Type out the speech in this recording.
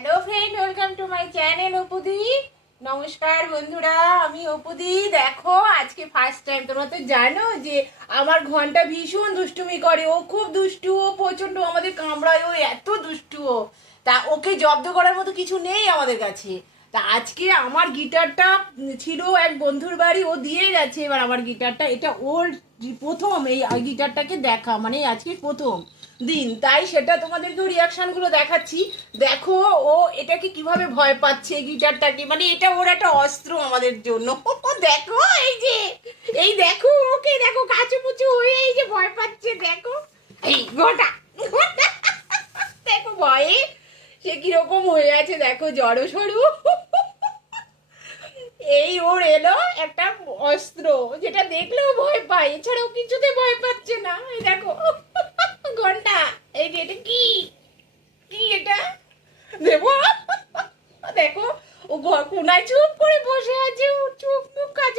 Hello friend, welcome to my channel Apudi. নমস্কার বন্ধুরা, আমি অপুদি। দেখো, আজকে ফার্স্ট টাইম, তোমরা তো জানো যে আমার ঘন্টা ভীষণ দুষ্টুমি করে। ও খুব দুষ্টু, ও প্রচন্ড আমাদের কামড়ায়, ও এত দুষ্টু। তা ওকে জব্দ করার মতো কিছু নেই আমাদের কাছে। তা আজকে আমার গিটারটা ছিল এক বন্ধুর বাড়ি, ও দিয়ে গেছে। এবার আমার গিটারটা, এটা ওর প্রথম এই গিটারটাকে দেখা, মানে আজকে প্রথম দিন, তাই সেটা তোমাদেরকেও রিয়াকশন গুলো দেখাচ্ছি। দেখো ও এটাকে কিভাবে ভয় পাচ্ছে, গিটারটাকে, মানে এটা ওর একটা অস্ত্র আমাদের জন্য। দেখো এই যে, এই দেখো ওকে, দেখো কাচুপুচু হয়ে এই যে ভয় পাচ্ছে, দেখো এই গোটা দেখো ভয়ে সে কিরকম হয়ে আছে, দেখো জড়ো সরু। এই ওর এলো একটা অস্ত্র, যেটা দেখলেও ভয় পায়, এছাড়াও কিছুতে ভয় পাচ্ছে না। এই দেখো ঘন্টা, এই যে এটা কি, কি এটা দেবো। দেখো ও ঘর কোনায় চুপ করে বসে আছে, ও চোখ মুখ কাজ